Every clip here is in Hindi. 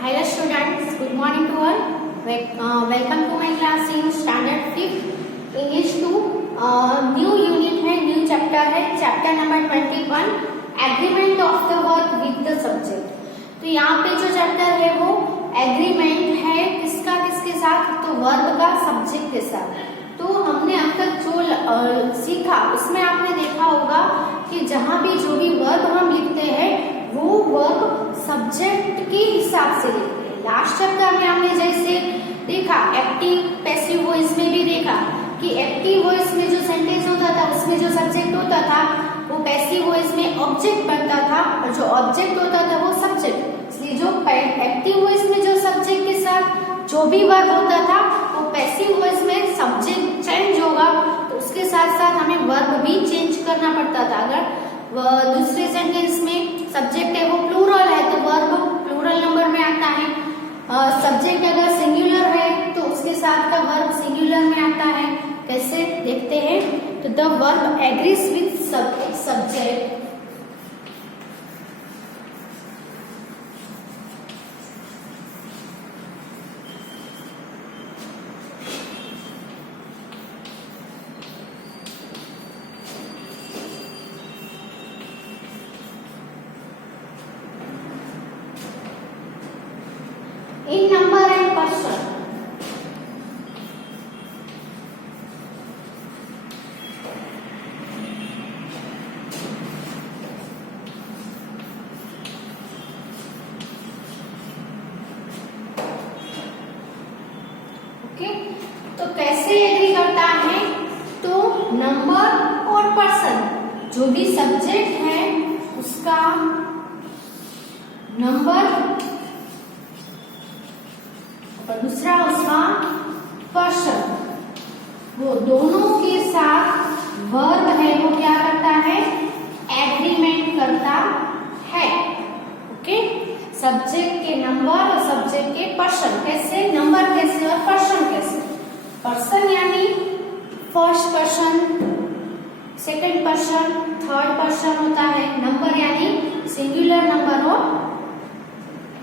Hello students, good morning to all. Welcome to my class in standard 5th English 2. New unit है, new chapter है, chapter number 21 agreement of the verb with the subject. तो यहाँ पे जो chapter है वो agreement है किसके साथ, तो verb का subject के साथ. तो हमने अब तक जो सीखा उसमें आपने देखा होगा कि जहाँ भी जो भी वर्ब हम लिखते हैं वो वर्ब सब्जेक्ट के हिसाब से लिखते हैं. लास्ट चैप्टर में हमने जैसे देखा एक्टिव पैसिव वॉइस में भी देखा कि एक्टिव वॉइस में जो सेंटेंस होता था उसमें जो सब्जेक्ट होता था वो पैसिव वॉइस में ऑब्जेक्ट बनता था और जो ऑब्जेक्ट होता था वो सब्जेक्ट. इसलिए जो एक्टिव वॉइस में जो सब्जेक्ट के साथ जो भी वर्ब होता था वो पैसिव वॉइस में सब्जेक्ट चेंज होगा तो उसके साथ साथ हमें वर्ब भी चेंज करना पड़ता था. अगर दूसरे सेंटेंस में सब्जेक्ट है वो प्लूरल है तो वर्ब प्लूरल नंबर में आता है. सब्जेक्ट अगर सिंगुलर है तो उसके साथ का वर्ब सिंगुलर में आता है. कैसे देखते हैं, तो the verb agrees with subject. In number and person. Okay, तो कैसे एग्री करता है, तो नंबर और पर्सन जो भी सब्जेक्ट है उसका नंबर और दूसरा उसका पर्सन, वो दोनों के साथ वर्ब है वो क्या करता है, एग्रीमेंट करता है. ओके, सब्जेक्ट के नंबर और सब्जेक्ट के पर्सन. कैसे, नंबर कैसे और पर्सन कैसे. पर्सन यानी first person, second person, third person होता है. नंबर यानी सिंगुलर नंबर और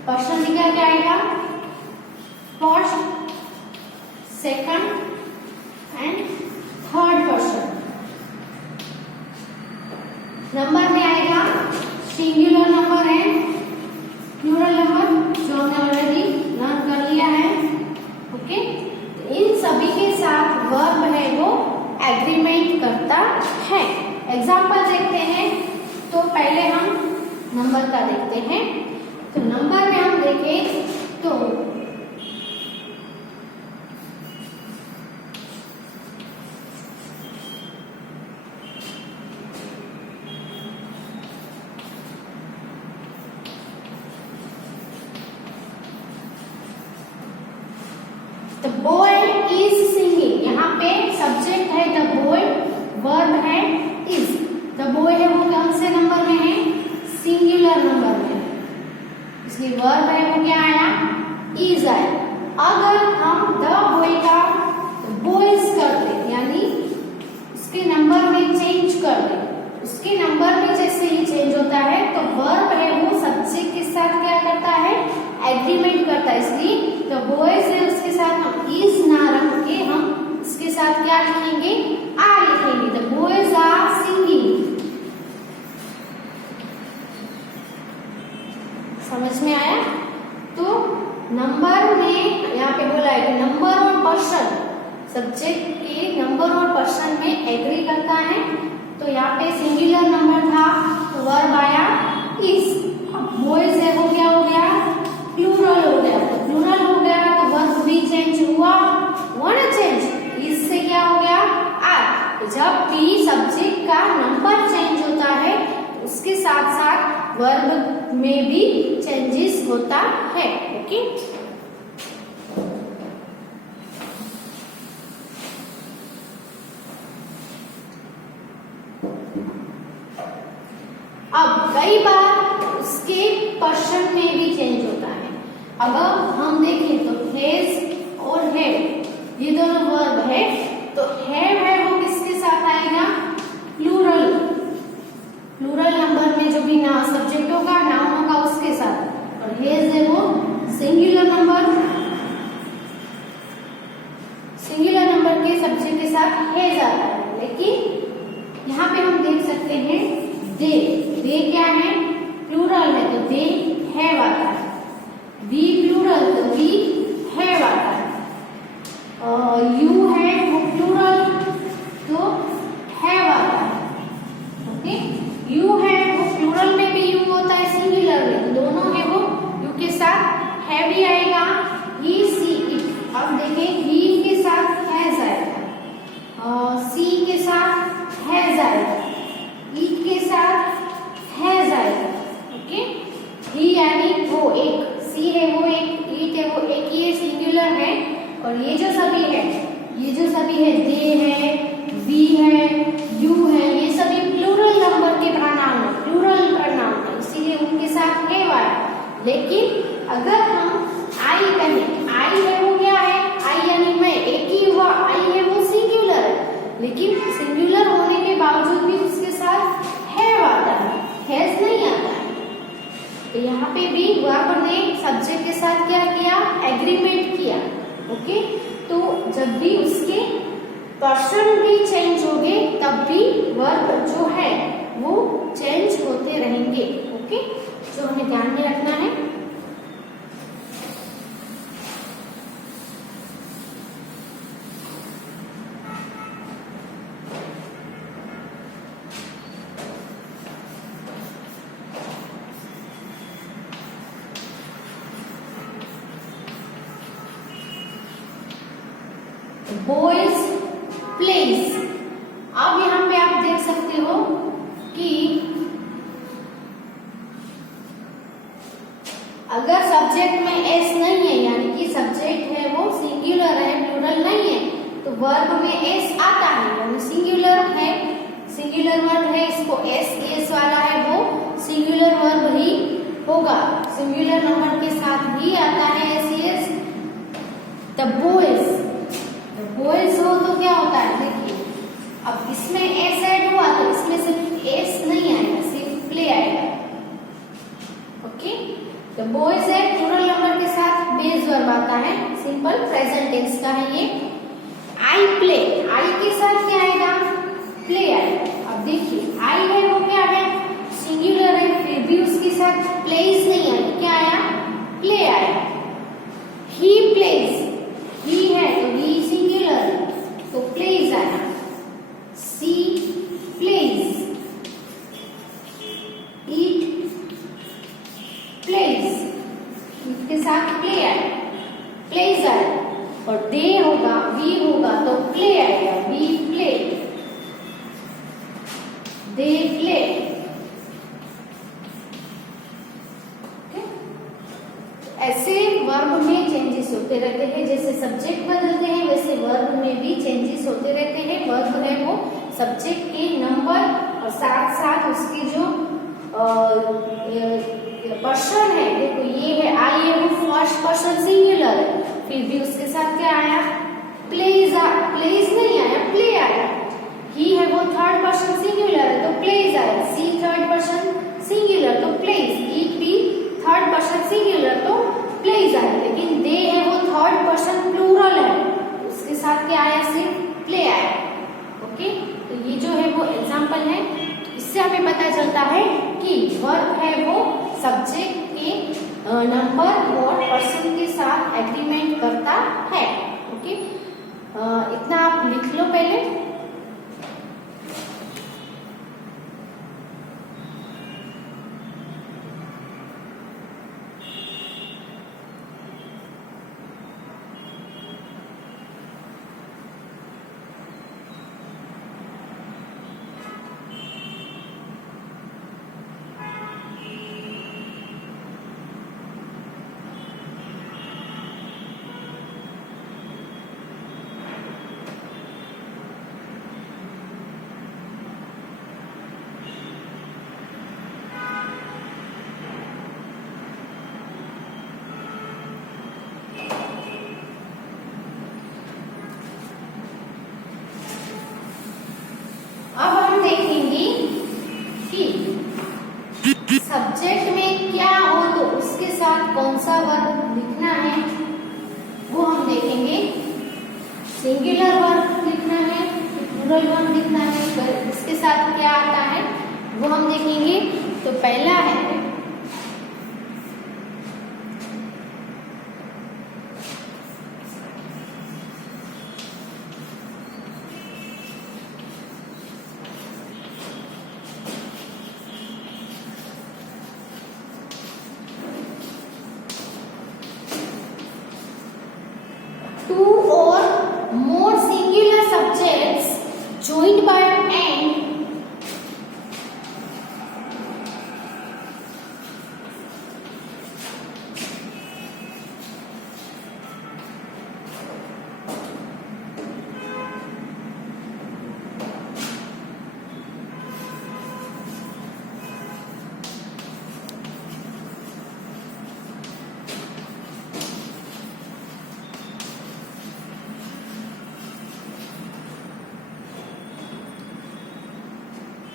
पर्सन निकल के आएगा first, second and third person. Number में आएगा singular number and plural number जो हमने ऑलरेडी लर्न कर लिया है. ओके, इन सभी के साथ वर्ब है वो एग्रीमेंट करता है. एग्जाम्पल देखते हैं. तो पहले हम नंबर का देखते हैं. तो नंबर में हम देखें तो The boy is singing. यहाँ पे सब्जेक्ट है the boy, वर्ब है is. The boy है वो कौन से नंबर में है, सिंगुलर नंबर में, इसलिए वर्ब है वो क्या आया, is आया. अगर हम the boy का boys कर दे यानी उसके नंबर में चेंज कर दे, उसके नंबर में जैसे ही चेंज होता है तो वर्ब है वो सब्जेक्ट के साथ क्या करता है, एग्रीमेंट करता है. इसलिए तो बॉयज है उसके साथ हम इज ना रख के हम इसके साथ क्या लिखेंगे, आर लिखेंगे. The boys are singing. समझ में आया. तो नंबर में यहाँ पे बोला है कि नंबर और पर्सन, सब्जेक्ट के नंबर और पर्सन में एग्री करता है. तो यहाँ पे सिंगुलर नंबर था तो वर्ब आया इज. बॉयज है वो क्या हो गया, प्लूरल हो गया. तो प्लूरल हो गया तो वर्ब भी चेंज हुआ, वन चेंज. इससे क्या हो गया, आर. जब भी सब्जेक्ट का नंबर चेंज होता है उसके साथ साथ वर्ब में भी चेंजेस होता है. ओके, अब कई बार उसके पर्सन में भी चेंज होता है. अगर हम देखें तो हैज और हैव ये दोनों वर्ब है तो हैव है वो किसके साथ आएगा, प्लूरल. प्लूरल नंबर में जो भी ना सब्जेक्ट होगा नाउन होगा उसके साथ. और हेज है वो पे हम देख सकते हैं दे, दे क्या है, प्लूरल है तो दे हैव आता है, वी प्लूरल तो वी हैव आता है, यू है वो प्लूरल तो हैव आता है, ओके। यू है वो प्लूरल में भी यू होता है, सिंगुलर में दोनों है वो यू के साथ हैव ही आएगा, ही सी इट। अब देखें ही के साथ हैज आएगा, सी के साथ हैज आएगा, इट के साथ हैज आएगा, ओके। ही यानी वो एक, सी है वो एक, इट है वो एक, ये सिंगुलर है, और ये जो सभी है, ये जो सभी है दे है, वी है, यू है, ये सभी प्लूरल नंबर के प्रोनाउन है, प्लूरल प्रोनाउन है, इसीलिए उनके साथ हैव आया। लेकिन अगर हम आई कहें, आई है वो क्या है, आई यानी मैं, एक ही हुआ, आई है वो सिंगुलर है, लेकिन सिंगुलर होने के बावजूद भी उसके साथ हैव आता है, हैज नहीं आता है। तो यहाँ पे भी वर्ब ने सब्जेक्ट के साथ क्या किया, एग्रीमेंट किया, ओके। तो जब भी उसके पर्सन भी चेंज होंगे तब भी वर्ब जो है वो चेंज होते रहेंगे, ओके। जो हमें ध्यान में रखना है। बॉयज प्लेस, अब यहाँ पे आप देख सकते हो कि अगर सब्जेक्ट में एस नहीं है, यानी कि सब्जेक्ट है वो सिंगुलर है, प्लूरल नहीं है, तो वर्ब में एस आता है, यानी सिंगुलर है, सिंगुलर वर्ब है, इसको एस वाला है वो सिंगुलर वर्ब ही होगा, सिंगुलर नंबर के साथ ही आता है एस। द बॉयज, बॉयज हो तो क्या होता है, देखिए अब इसमें एस ऐड हुआ तो इसमें सिर्फ एस नहीं आएगा, सिर्फ प्ले आएगा, ओके। तो बॉयज है प्लूरल नंबर के साथ बेस वर्ब आता है, सिंपल प्रेजेंट टेंस का है ये। आई प्ले, आई के साथ क्या आएगा, प्ले आएगा। अब देखिए आई है वो क्या है, सिंगुलर है, फिर भी उसके साथ प्लेस नहीं आया, क्या आया, प्ले आया। ही प्लेज, ही है तो ही सिंगुलर तो प्लेज आया। सी प्लेज, इट प्लेज, इसके साथ प्ले आया, प्लेज आया, और दे होगा, वी होगा तो प्ले आएगा, वी प्ले, दे प्ले, ऐसे वर्ब में चेंजेस होते रहते हैं, जैसे सब्जेक्ट बदलते हैं वैसे वर्ब में भी चेंजेस होते रहते हैं। वर्ब है वो सब्जेक्ट के नंबर और साथ साथ उसके जो पर्सन है, देखो ये है आई है वो फर्स्ट पर्सन सिंगुलर है, फिर भी उसके साथ क्या आया, प्लेज, प्लेज नहीं आया, प्ले आया। ही है वो थर्ड पर्सन सिंगुलर है तो प्लेज आया, सी थर्ड पर्सन सिंगुलर तो प्लेज, इट भी थर्ड पर्सन सिंगुलर तो प्लेज आया। लेकिन दे है वो थर्ड पर्सन प्लूरल है, उसके साथ क्या आया, सिर्फ प्ले आया, ओके। तो ये जो है वो एग्जांपल है, इससे हमें पता चलता है कि वर्ब है वो सब्जेक्ट के नंबर और पर्सन के साथ एग्रीमेंट करता है, ओके। इतना आप लिख लो पहले। सब्जेक्ट में क्या हो तो उसके साथ कौन सा वर्ब लिखना है वो हम देखेंगे। सिंगुलर वर्ब लिखना है, प्लूरल वर्ब लिखना है, इसके साथ क्या आता है वो हम देखेंगे। तो पहला है two or more singular subjects joined by and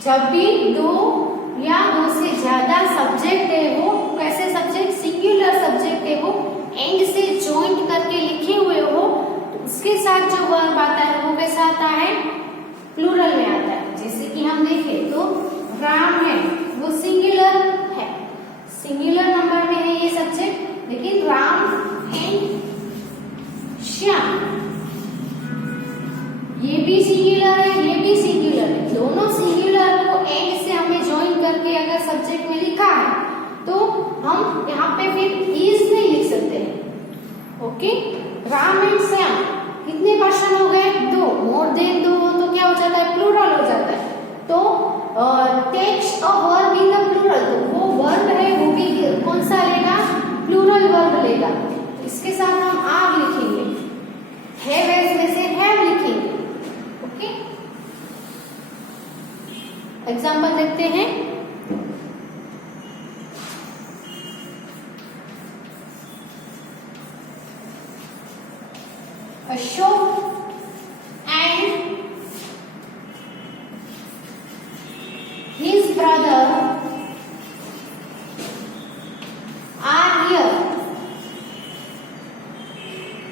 जब भी दो या दो से ज्यादा सब्जेक्ट है वो कैसे सब्जेक्ट सिंगुलर सब्जेक्ट है वो एंड से जॉइंट करके लिखे हुए हो तो उसके साथ जो वर्ब आता है वो कैसा आता है प्लूरल में आता है। जैसे कि हम देखें तो राम है वो सिंगुलर है, सिंगुलर नंबर में है ये सब्जेक्ट, लेकिन राम एंड श्याम ये भी सिंगुलर है ये भी सिंगुलर है, दोनों सिंगुलर को एंड से हमें ज्वाइन करके अगर सब्जेक्ट में लिखा है तो हम यहाँ पे फिर इज नहीं लिख सकते हैं। ओके, राम एंड श्याम कितने पर्सन हो गए? दो, मोर देन दो हो तो क्या हो जाता है प्लूरल हो जाता है। तो takes a verb in the plural, तो वो वर्ब है वो भी कौन सा लेगा प्लूरल वर्ब लेगा। इसके साथ हम आर लिखेंगे, हैव में से हैव लिखेंगे। एग्जाम्पल देखते हैं। Ashok and his brother are here.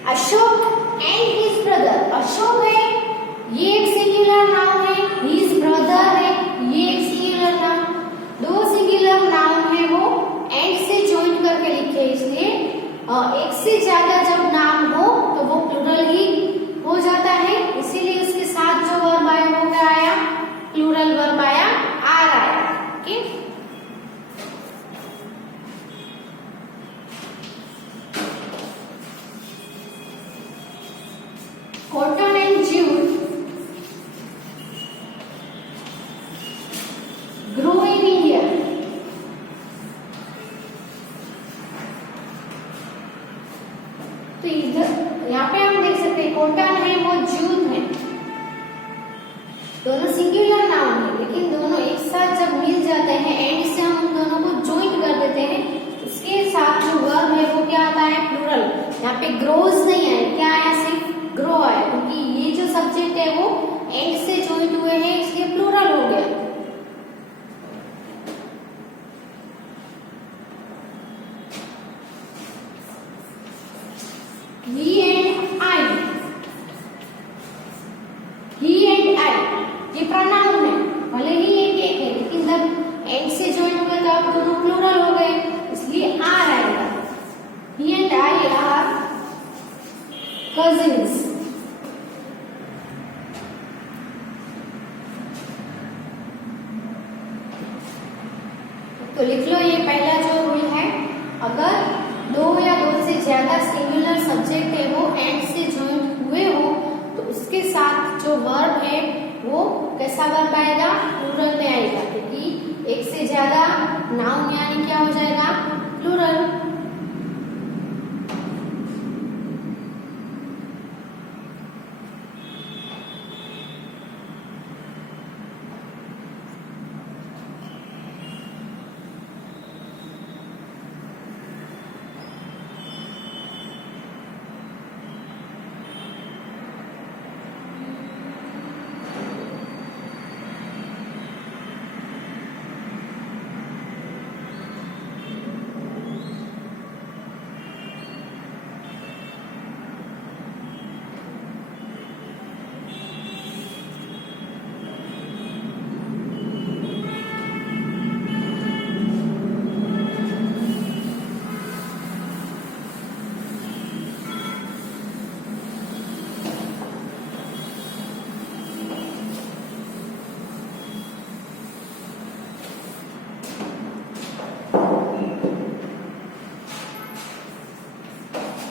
Ashok and his brother, Ashok है ये एक सिंगुलर नाउन है, हिज ब्रदर है ये एक सिंगुलर नाउन, दो सिंगुलर नाउन है वो एंड से ज्वाइन करके लिखे, इसलिए एक से ज्यादा जब नाम हो तो वो प्लूरल ही हो जाता है, इसीलिए उसके साथ जो वर्ब आया वो क्या आया प्लूरल वर्ब आया आर आया। Okay, cotton and jute grow in India. तो इधर यहाँ पे हम देख सकते हैं कॉटन है वो जूट है, दोनों सिंगुलर नाउन है, लेकिन दोनों एक साथ जब मिल जाते हैं एंड से हम उन दोनों को ज्वाइन कर देते हैं, उसके साथ जो वर्ब है वो क्या आता है प्लूरल। यहाँ पे ग्रोज नहीं आया, क्या आया सिर्फ ग्रो आया, क्योंकि ये जो सब्जेक्ट है वो एंड से ज्वाइन हुए हैं इसलिए प्लूरल हो गया। He and I, he and I ये pronoun है, भले ही एक है लेकिन जब एंड से ज्वाइन हो गए तो आप दोनों प्लूरल हो गए, इसलिए आर आएगा। He and I are cousins। तो लिख लो ये पहला जो रूल है, अगर दो या दो से ज्यादा सिंगुलर सब्जेक्ट है वो एंड से ज्वाइन हुए हो तो उसके साथ जो वर्ब है वो कैसा वर्ब आएगा प्लूरल में आएगा, क्योंकि एक से ज्यादा नाउन यानी क्या हो जाएगा प्लूरल।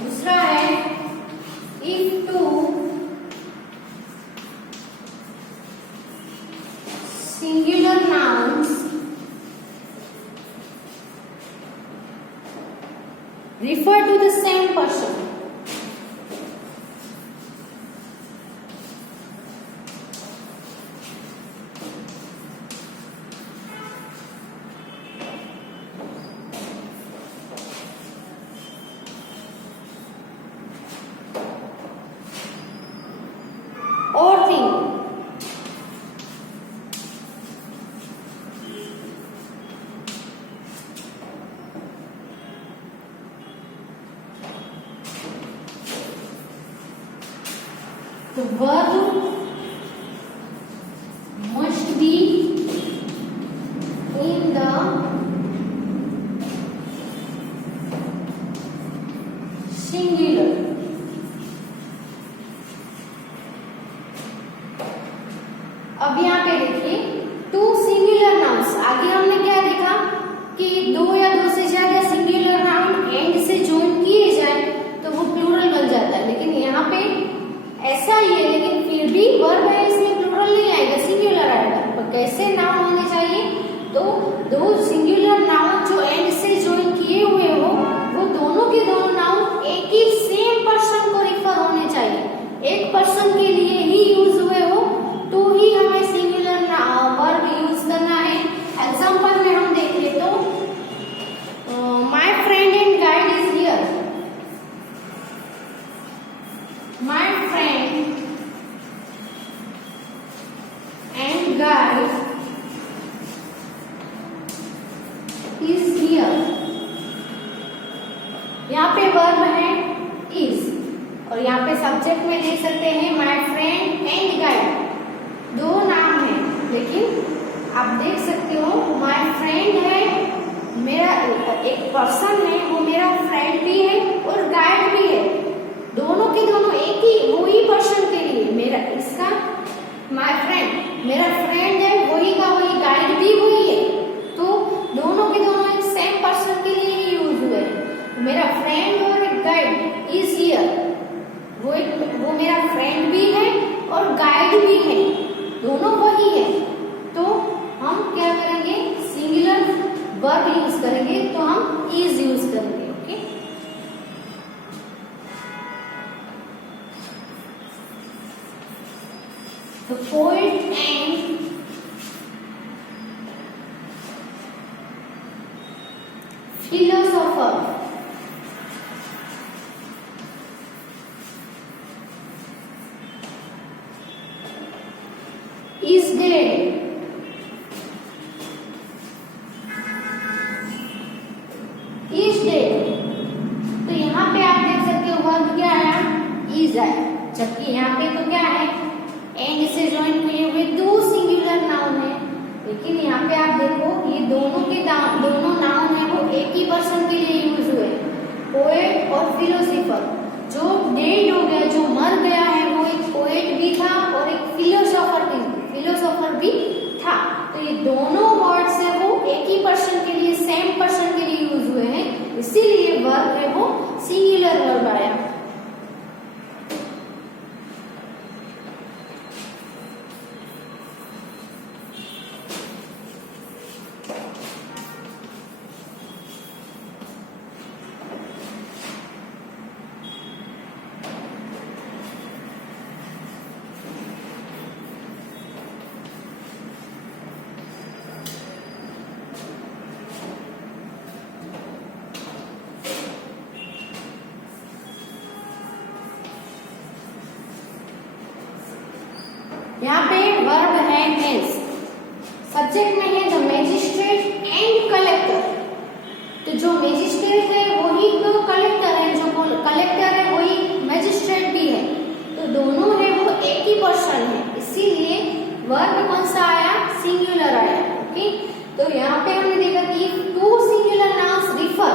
दूसरा है if two singular nouns refer to the same person. Or thing. The verb must be in the singular. अब यहाँ पे देखिए टू सिंगुलर नाउन्स। आगे हमने क्या देखा कि दो या दो से ज्यादा सिंगुलर नाउन एंड से ज्वाइन किए जाए तो वो प्लूरल बन जाता है, लेकिन यहाँ पे ऐसा ही है, लेकिन फिर भी वर्ब है इसमें प्लूरल नहीं आएगा, सिंगुलर आएगा। तो कैसे नाउन होने चाहिए? तो दो सिंगुलर नाउन जो एंड से ज्वाइन किए हुए हो वो दोनों के दोनों नाउन एक ही सेम पर्सन को रिफर होने चाहिए। एक पर्सन के लिए ही यूज हुए हो तो ही हमें सिंगुलर वर्ब यूज करना है। एग्जांपल में हम देखें तो my friend and guide is here. My friend and guide is here. यहाँ पे वर्ब है इज और यहाँ पे सब्जेक्ट में देख सकते हैं माय फ्रेंड एंड गाइड, दो नाम है, लेकिन आप देख सकते हो माय फ्रेंड है, मेरा एक पर्सन है, वो मेरा फ्रेंड भी है और गाइड भी है। दोनों के दोनों एक ही वही पर्सन के लिए, मेरा इसका माय फ्रेंड मेरा फ्रेंड है, वही का वही गाइड भी वही है, तो दोनों के दोनों एक सेम पर्सन के लिए ही यूज हुए। मेरा फ्रेंड और गाइड इज हियर, वो मेरा फ्रेंड भी है और गाइड भी है, दोनों वही है। तो हम क्या करेंगे? सिंगुलर वर्ब यूज करेंगे, तो हम इज यूज करेंगे। Okay, the poet and philosopher is dead. Is dead. तो यहाँ पे आप देख सकते हो वर्ब क्या आया? is आया, जबकि यहाँ पे तो क्या है? एंड से ज्वाइन किए हुए दो सिंगुलर नाउन है, लेकिन यहाँ पे आप देखो ये दोनों के दोनों नाउन है वो एक ही पर्सन के लिए यूज हुए, पोएट और फिलोसोफर। जो डेड हो गया, जो मर गया है, वो एक पोएट भी था और एक फिलोसोफर भी था। तो ये दोनों वर्ड्स है वो एक ही पर्सन के लिए, सेम पर्सन के लिए यूज हुए हैं, इसीलिए वर्ब है वो सिंगुलर वर्ब आया। यहाँ पे वर्ब है हेंस, सब्जेक्ट में है द मैजिस्ट्रेट एंड कलेक्टर। तो जो मैजिस्ट्रेट है वही तो कलेक्टर है, जो कलेक्टर है वही मैजिस्ट्रेट भी है, तो दोनों है वो एक ही पर्सन है, इसीलिए वर्ब कौन सा आया? सिंगुलर आया। ओके, तो यहाँ पे हमने देखा कि टू सिंगुलर नाउन्स रिफर,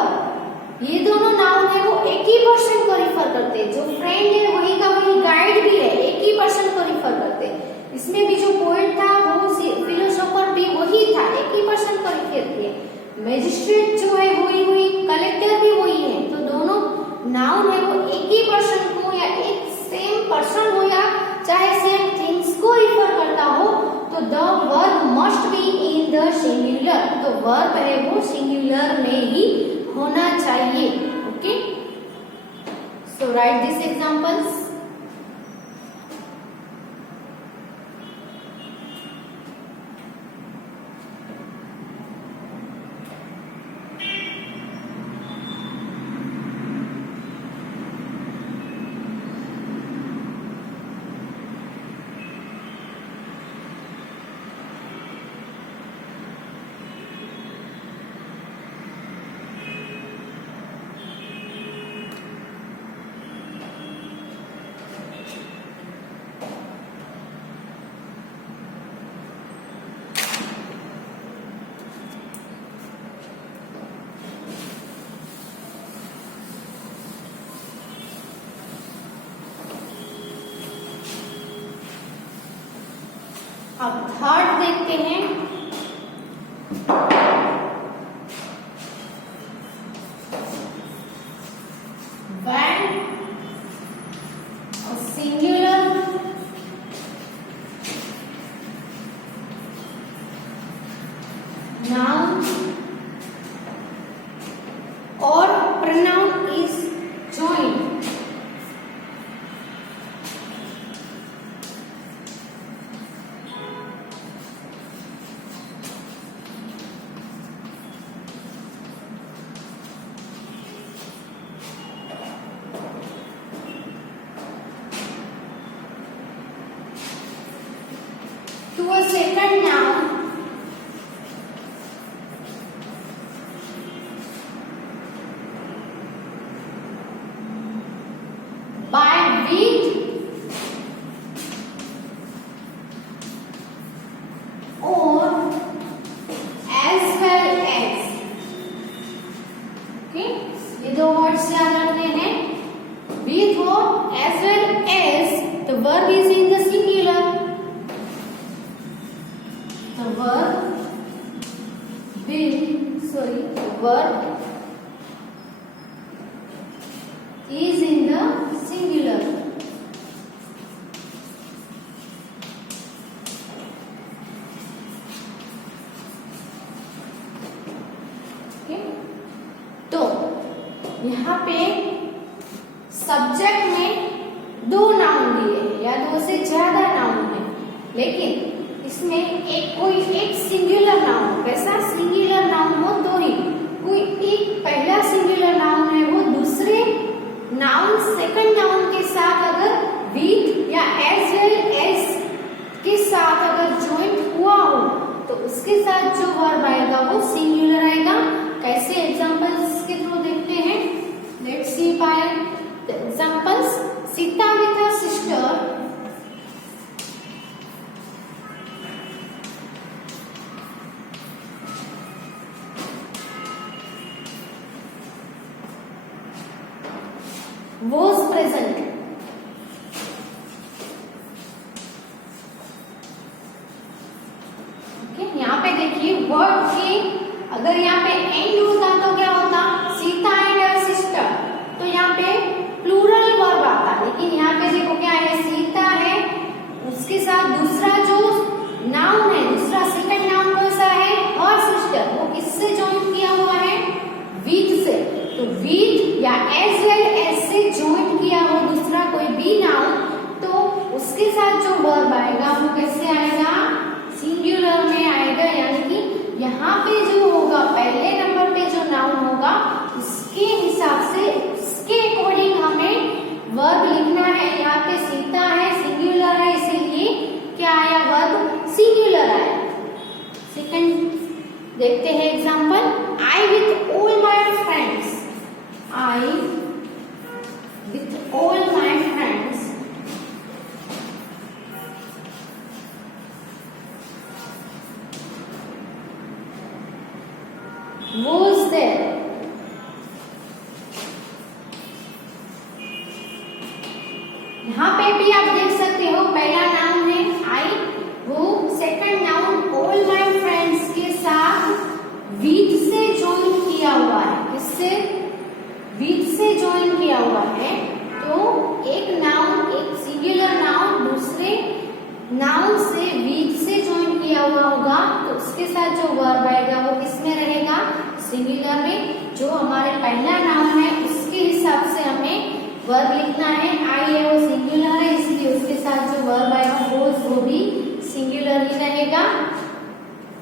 ये दोनों नाउन है वो एक ही पर्सन को रिफर करते हैं, जो फ्रेंड है वही का वही गाइड भी है, एक ही पर्सन को रिफर करते हैं। इसमें भी जो पोएट था वो फिलोसोफर भी वही था, एक ही पर्सन को रिफर किया। मैजिस्ट्रेट जो है वही, कलेक्टर भी वही है, तो दोनों नाउन है वो ही पर्सन को या एक सेम पर्सन हो या चाहे सेम थिंग्स को रिफर करता हो तो the verb must be in the singular, तो वर्ब है वो सिंगुलर में ही होना चाहिए। Okay, so right this examples. अब थर्ड देखते हैं। When a singular noun or pronoun is joined, to a second noun by with or as well as। Okay, ये दो वर्ड्स याद रखने हैं, with or as well as। the verb is in the singular, the verb is in the singular। Okay, तो यहाँ पे सब्जेक्ट में दो नाउन दिए या दो से ज्यादा नाउन है, लेकिन इसमें कोई एक सिंगुलर नाउन, कैसा सिंगुलर नाउन हो दो ही, कोई एक पहला सिंगुलर नाउन है वो दूसरे नाउन सेकंड नाउन के साथ अगर विथ या एज वेल एज के साथ अगर ज्वाइंट हुआ हो तो उसके साथ जो वर्ब आएगा वो सिंगुलर आएगा। कैसे एग्जांपल्स के थ्रू देखते हैं, let's see by the examples. Sita with her sister was present। Okay, यहाँ पे देखिए वर्ड के अगर यहाँ पे एंड होता तो क्या होता, सीता एंड हर सिस्टर, तो यहाँ पे प्लूरल वर्ब आता, लेकिन यहाँ पे देखो क्या है, सीता है उसके साथ दूसरा जो नाउन है, दूसरा सेकंड नाउन कौन सा है, हर सिस्टर, वो किससे ज्वाइन किया हुआ है, विथ से। तो विथ या एज वेल एज से ज्वाइन किया हो दूसरा कोई भी नाउन, तो उसके साथ जो वर्ब आएगा वो कैसे आएगा, सिंगुलर में आएगा। यानी कि यहाँ पे जो होगा पहले नंबर पे जो नाउन होगा उसके हिसाब से, उसके अकॉर्डिंग हमें वर्ब लिखना है। यहाँ पे सीता है सिंगुलर है, इसीलिए क्या आया, वर्ब सिंगुलर आया। सेकंड देखते हैं example, I with all my friends, I with all my friends was there। यहाँ पे भी आप देख सकते हो पहला नाउन है I, वो second noun all my friends के साथ with से ज्वाइन किया हुआ है, किससे, विथ से ज्वाइन किया हुआ है। तो वर्ब लिखना है, आई है वो सिंगुलर है, इसलिए उसके साथ जो वर्ब आएगा वो भी सिंगुलर ही रहेगा।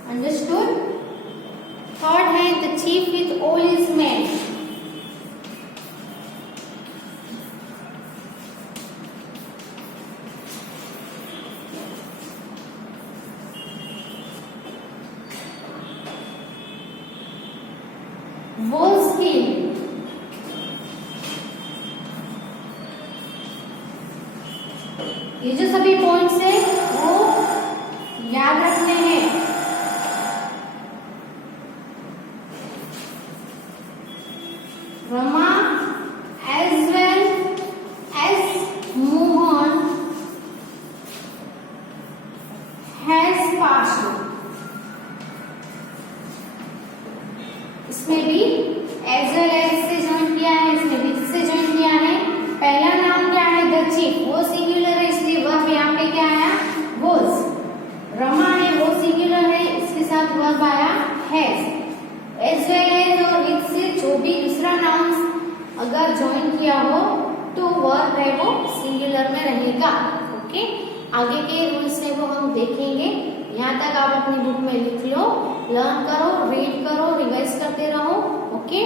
अंडरस्टूड। थर्ड है the chief with all his men. Was killed. ये जो सभी पॉइंट्स है वो याद रखने हैं। Rama as well as Mohan has passed. इसमें भी एज वेल एज से ज्वाइन किया है, इसमें भी से ज्वाइन किया है। पहला नाम क्या है, द चीफ, वो सिंगुलर है इसलिए वर्ब यहाँ पे क्या आया, वॉज। रमा है वो सिंगुलर है, इसके साथ वर्ब आया हैज। एज वेल एज और विथ से जो भी दूसरा नाउन अगर ज्वाइन किया हो तो वर्ब है वो सिंगुलर में रहेगा। ओके, आगे के रूल्स है वो हम देखेंगे। यहाँ तक आप अपनी बुक में लिख लो, लर्न करो, रीड करो, रिवाइज करते रहो। ओके,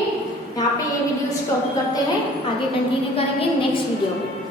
यहाँ पे ये वीडियो स्टॉप करते हैं, आगे कंटिन्यू करेंगे नेक्स्ट वीडियो में।